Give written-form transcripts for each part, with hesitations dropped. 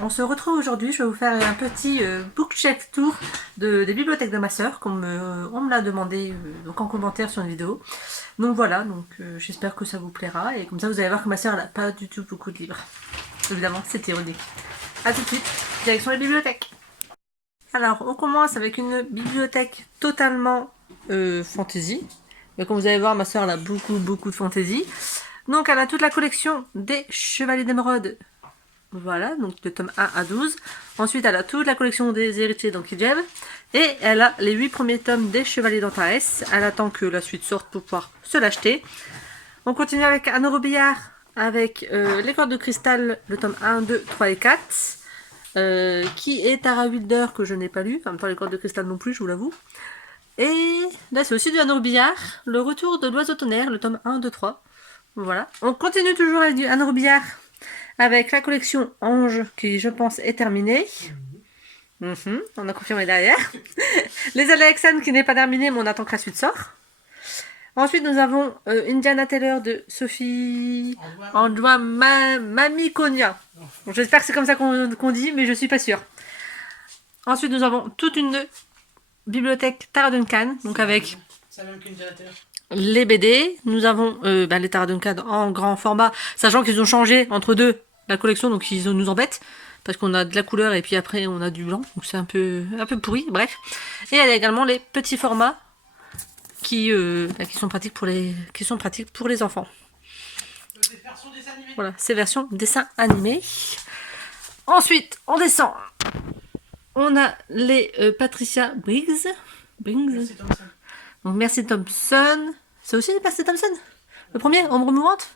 On se retrouve aujourd'hui, je vais vous faire un petit bookshelf tour des bibliothèques de ma sœur, comme on me l'a demandé donc en commentaire sur une vidéo. Donc voilà, j'espère que ça vous plaira, et comme ça vous allez voir que ma sœur n'a pas du tout beaucoup de livres. Évidemment, c'est ironique. A tout de suite, direction les bibliothèques. Alors, on commence avec une bibliothèque totalement fantasy. Mais comme vous allez voir, ma sœur elle a beaucoup de fantasy. Donc elle a toute la collection des Chevaliers d'Émeraude. Voilà, donc de tome 1 à 12. Ensuite, elle a toute la collection des héritiers d'Ankh-Jeb. Et elle a les 8 premiers tomes des Chevaliers d'Antares. Elle attend que la suite sorte pour pouvoir se l'acheter. On continue avec Anne Robillard, avec les cordes de cristal, le tome 1, 2, 3 et 4. Qui est Tara Wilder, que je n'ai pas lu. En même temps, les cordes de cristal non plus, je vous l'avoue. Et là, c'est aussi du Anne Robillard, le retour de l'oiseau tonnerre, le tome 1, 2, 3. Voilà. On continue toujours avec du Anne Robillard, avec la collection Ange, qui je pense est terminée. On a confirmé derrière. Les Alexandres, qui n'est pas terminée, mais on attend que la suite sorte. Ensuite, nous avons Indiana Taylor de Sophie Andoua Mamikonia. Bon, j'espère que c'est comme ça qu'on dit, mais je suis pas sûre. Ensuite, nous avons toute une bibliothèque Tara Duncan, donc avec les BD. Nous avons les Tara Duncan en grand format, sachant qu'ils ont changé entre deux la collection, donc ils nous embêtent parce qu'on a de la couleur et puis après on a du blanc, donc c'est un peu pourri, bref. Et il y a également les petits formats qui sont pratiques pour les enfants. Voilà, ces versions dessin animé. Ensuite, on descend. On a les Patricia Briggs. Merci Thompson. Donc Merci Thompson. C'est aussi des Merci Thompson. Le premier, Ombre mouvante.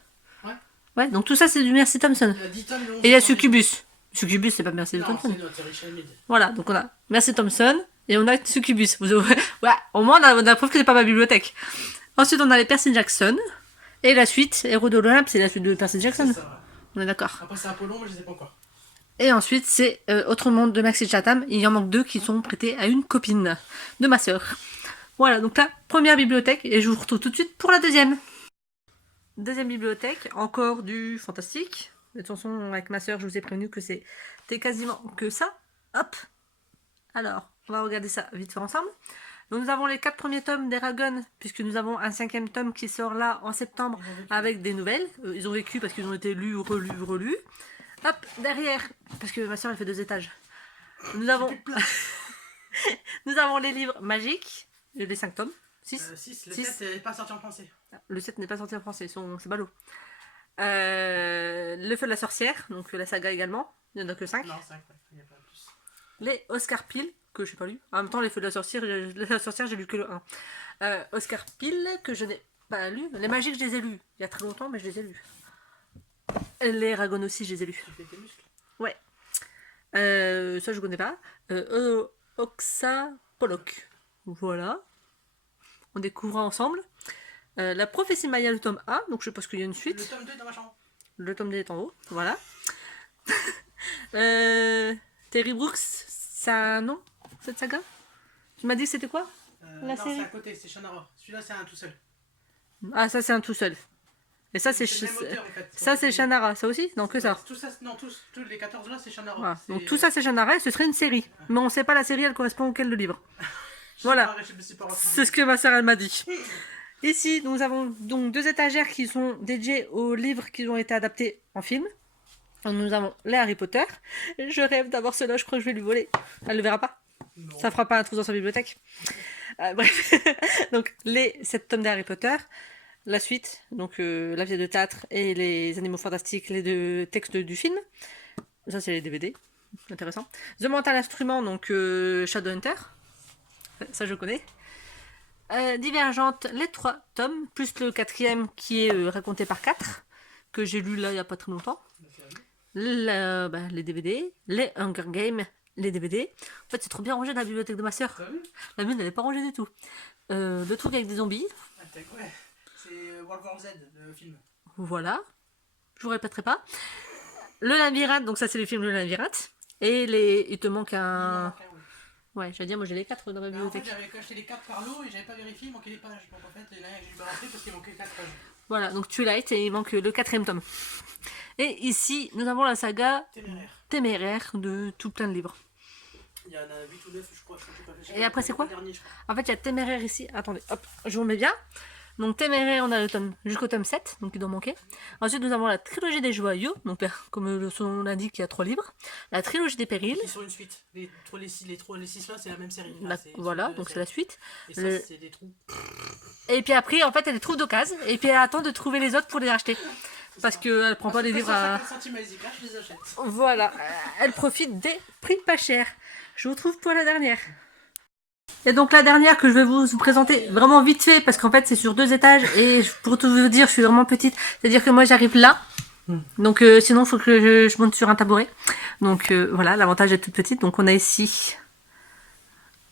Ouais, donc tout ça c'est du Merci Thompson. Et il y a Succubus. Succubus, c'est pas Merci Thompson. Voilà, donc on a Merci Thompson et on a Succubus. Ouais, au moins on a la preuve que c'est pas ma bibliothèque. Ensuite, on a les Percy Jackson. Et la suite, Héros de l'Olympe, c'est la suite de Percy Jackson. Ça, ouais. On est d'accord. Après, c'est Apollon, mais je sais pas encore. Et ensuite, c'est Autre Monde de Maxi Chatham. Il y en manque 2 qui sont prêtés à une copine de ma sœur. Voilà, donc la première bibliothèque. Et je vous retrouve tout de suite pour la deuxième. Deuxième bibliothèque, encore du fantastique. De toute façon, avec ma sœur, je vous ai prévenu que c'était quasiment que ça. Hop. Alors, on va regarder ça vite fait ensemble. Donc nous avons les 4 premiers tomes d'Eragon, puisque nous avons un 5e tome qui sort là en septembre avec des nouvelles. Ils ont vécu parce qu'ils ont été lus, relus. Hop, derrière, parce que ma soeur elle fait 2 étages. Nous avons nous avons les livres magiques, les 5 tomes. 6. 6, le 7 n'est pas sorti en français. Le 7 n'est pas sorti en français, c'est ballot. Le feu de la sorcière, donc la saga également. Il n'y en a que 5. Non, 5, il n'y a pas plus. Les Oscar Peel, que je n'ai pas lu. En même temps, les feux de la sorcière, j'ai lu que le 1. Oscar Peel, que je n'ai pas lu. Les magiques, je les ai lus il y a très longtemps, mais je les ai lus. Les Eragon aussi, je les ai lus. Tu fais tes muscles? Ouais. Ça, je connais pas. Oxa Pollock. Voilà. On découvrira ensemble. La prophétie Maya, le tome 1. Donc, je pense qu'il y a une suite. Le tome 2 est dans ma chambre. Le tome 2 est en haut. Voilà. Terry Brooks, c'est un nom, cette saga? Tu m'as dit que c'était quoi? Non, c'est à côté, c'est Shannara. Celui-là, c'est un tout seul. Ah, ça, c'est un tout seul. Et ça, c'est le même auteur, en fait. Ça, c'est Shannara. Ça aussi? Non, que ça. Tout ça, non, tous les 14 là, c'est Shannara. Voilà. Donc, tout ça, c'est Shannara. Et ce serait une série. Mais on sait pas la série, elle correspond auquel le livre. Voilà. C'est ce que ma soeur, elle m'a dit. Ici, nous avons donc 2 étagères qui sont dédiées aux livres qui ont été adaptés en film. Donc, nous avons les Harry Potter. Je rêve d'avoir cela, je crois que je vais lui voler. Elle le verra pas. Non. Ça fera pas un trou dans sa bibliothèque. Bref, donc les 7 tomes d'Harry Potter, la suite, donc la pièce de théâtre et les animaux fantastiques, les 2 textes du film. Ça, c'est les DVD. Intéressant. The Mental Instrument, donc Shadowhunter. Ça, je connais. Divergente, les 3 tomes, plus le 4e qui est raconté par 4, que j'ai lu là il n'y a pas très longtemps. Les DVD, les Hunger Games, les DVD. En fait, c'est trop bien rangé dans la bibliothèque de ma soeur. La mienne, elle n'est pas rangée du tout. Le truc avec des zombies. Ouais, c'est World War Z, le film. Voilà. Je vous répéterai pas. Le labyrinthe, donc ça, c'est le film Le Labyrinthe. Et il te manque un. Ouais, j'allais dire, moi j'ai les 4 dans ma bibliothèque. En fait, j'avais acheté les 4 par lot et j'avais pas vérifié, il manquait les pages. Donc en fait, là, j'ai balancé parce qu'il manquait 4 pages. Voilà, donc Twilight et il manque le 4e tome. Et ici, nous avons la saga Téméraire. Téméraire de tout plein de livres. Il y en a 8 ou 9, je crois. Et après, c'est quoi? Dernier, je crois. En fait, il y a Téméraire ici. Attendez, hop, je vous mets bien. Donc Téméraire, on a le tome jusqu'au tome 7, donc il doit manquer. Ensuite, nous avons la trilogie des joyaux, donc comme son nom l'indique, il y a 3 livres. La trilogie des périls. Ils sont une suite. Les 6 là, c'est la même série. Voilà, donc c'est la suite. Et ça, c'est des trous. Et puis après, en fait, elle les trouve d'occasion. Et puis elle attend de trouver les autres pour les acheter. Parce qu'elle prend pas des livres à... 50 centimes à Easycash, je les achète. Voilà, elle profite des prix pas chers. Je vous retrouve pour la dernière. Et donc la dernière que je vais vous présenter vraiment vite fait, parce qu'en fait c'est sur 2 étages, et pour tout vous dire, je suis vraiment petite. C'est-à-dire que moi j'arrive là, donc sinon il faut que je monte sur un tabouret. Donc voilà, l'avantage d'être toute petite. Donc on a ici,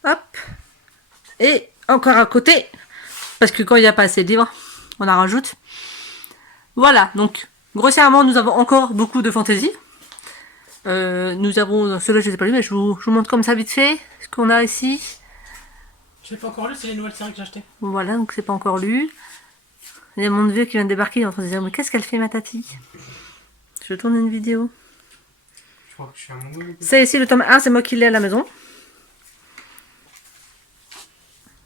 hop, et encore à côté, parce que quand il n'y a pas assez de livres, on en rajoute. Voilà, donc grossièrement nous avons encore beaucoup de fantaisie. Nous avons, ceux-là je ne les ai pas lus, mais je vous montre comme ça vite fait ce qu'on a ici. Je l'ai pas encore lu, c'est les nouvelles séries que j'ai achetées. Voilà, donc c'est pas encore lu. Il y a mon neveu qui vient de débarquer, il est en train de se dire, mais qu'est-ce qu'elle fait ma tati? Je tourne une vidéo. Je crois que je suis à mon goût. Ça ici, le tome 1, c'est moi qui l'ai à la maison.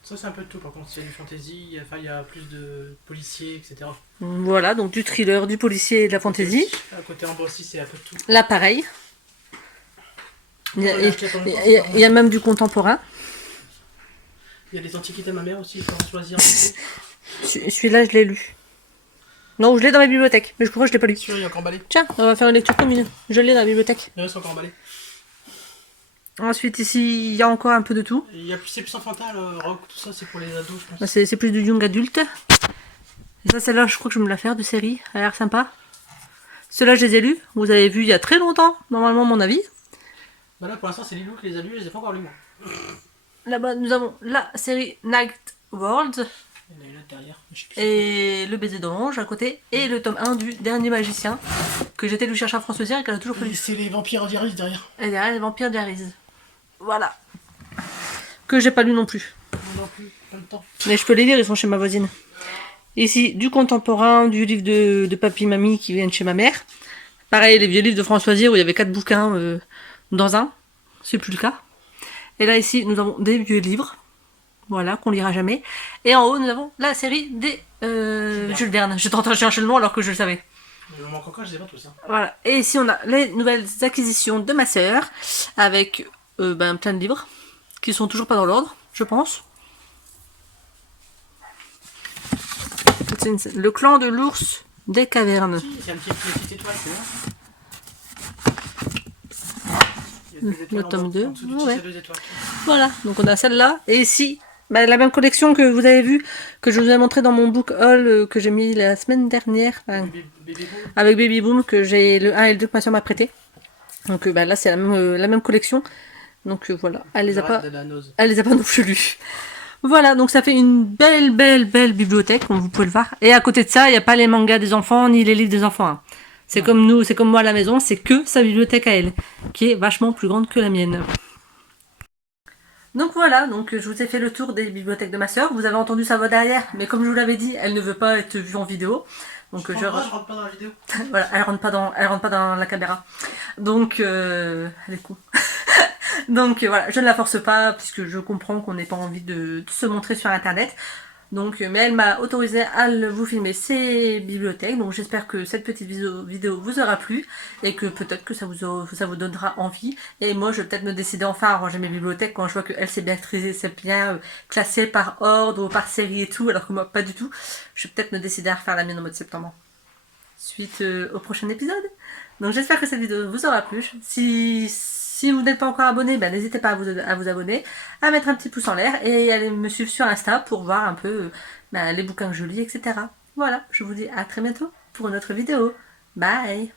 Ça c'est un peu de tout, par contre, il y a du fantasy, il y a plus de policiers, etc. Voilà, donc du thriller, du policier et de la fantasy. À côté en bas aussi, c'est un peu de tout. Là, pareil. Il y a même du contemporain. Il y a les antiquités à ma mère aussi, il faut en choisir. Celui-là, je l'ai lu. Non, je l'ai dans ma bibliothèque, mais je crois que je l'ai pas lu. Sûr, il est encore emballé. Tiens, on va faire une lecture commune. Je l'ai dans la bibliothèque. Il reste encore emballé. Ensuite, ici, il y a encore un peu de tout. C'est plus enfantin, le rock, tout ça, c'est pour les ados, je pense. C'est plus du young adulte. Et ça, celle-là, je crois que je vais me la faire de série. Elle a l'air sympa. Ceux-là, je les ai lus. Vous avez vu il y a très longtemps, normalement, mon avis. Bah là, pour l'instant, c'est Lilou qui les a lus, je les ai pas encore lus, moi. Là-bas, nous avons la série Night World. Il y en a une autre derrière. Et le baiser d'orange à côté. Et le tome 1 du dernier magicien. Que j'étais lui chercher à France et qu'elle a toujours pas lu. C'est les vampires d'Iris derrière. Et derrière, les vampires d'Aris. Voilà. Que j'ai pas lu non plus. Non plus, pas le temps. Mais je peux les lire, ils sont chez ma voisine. Ici, du contemporain, du livre de papy mamie qui viennent chez ma mère. Pareil, les vieux livres de Françoisier où il y avait 4 bouquins dans un. C'est plus le cas. Et là, ici, nous avons des vieux livres. Voilà, qu'on lira jamais. Et en haut, nous avons la série des Jules Verne. J'étais en train de chercher le nom alors que je le savais. Il me manque encore, je sais pas tout ça. Voilà. Et ici, on a les nouvelles acquisitions de ma sœur. Avec plein de livres. Qui sont toujours pas dans l'ordre, je pense. Le clan de l'ours des cavernes. Il y a une petite étoile, c'est bon. Le tome 2. Ouais. 2 étoiles. Voilà, donc on a celle-là. Et ici, la même collection que vous avez vue, que je vous ai montré dans mon book haul que j'ai mis la semaine dernière. Avec Baby Boom, que j'ai le 1 et le 2 que ma soeur m'a prêté. Donc là, c'est la même collection. Donc voilà, elle les a pas non plus lues. Voilà, donc ça fait une belle bibliothèque, comme vous pouvez le voir. Et à côté de ça, il n'y a pas les mangas des enfants, ni les livres des enfants. Hein. C'est comme nous, c'est comme moi à la maison, c'est que sa bibliothèque à elle, qui est vachement plus grande que la mienne. Donc voilà, donc je vous ai fait le tour des bibliothèques de ma soeur. Vous avez entendu sa voix derrière, mais comme je vous l'avais dit, elle ne veut pas être vue en vidéo. Donc je rentre pas dans la vidéo. Voilà, elle rentre pas dans la caméra. Donc elle est con. Donc voilà, je ne la force pas puisque je comprends qu'on n'ait pas envie de se montrer sur internet. Donc, mais elle m'a autorisé à vous filmer ses bibliothèques. Donc j'espère que cette petite vidéo vous aura plu et que peut-être que ça vous donnera envie. Et moi je vais peut-être me décider enfin à ranger mes bibliothèques quand je vois qu'elle s'est bien trisée, c'est bien classée par ordre ou par série et tout, alors que moi pas du tout. Je vais peut-être me décider à refaire la mienne au mois de septembre. Suite au prochain épisode. Donc j'espère que cette vidéo vous aura plu. Si vous n'êtes pas encore abonné, n'hésitez pas à vous abonner, à mettre un petit pouce en l'air et aller me suivre sur Insta pour voir un peu les bouquins que je lis, etc. Voilà, je vous dis à très bientôt pour une autre vidéo. Bye!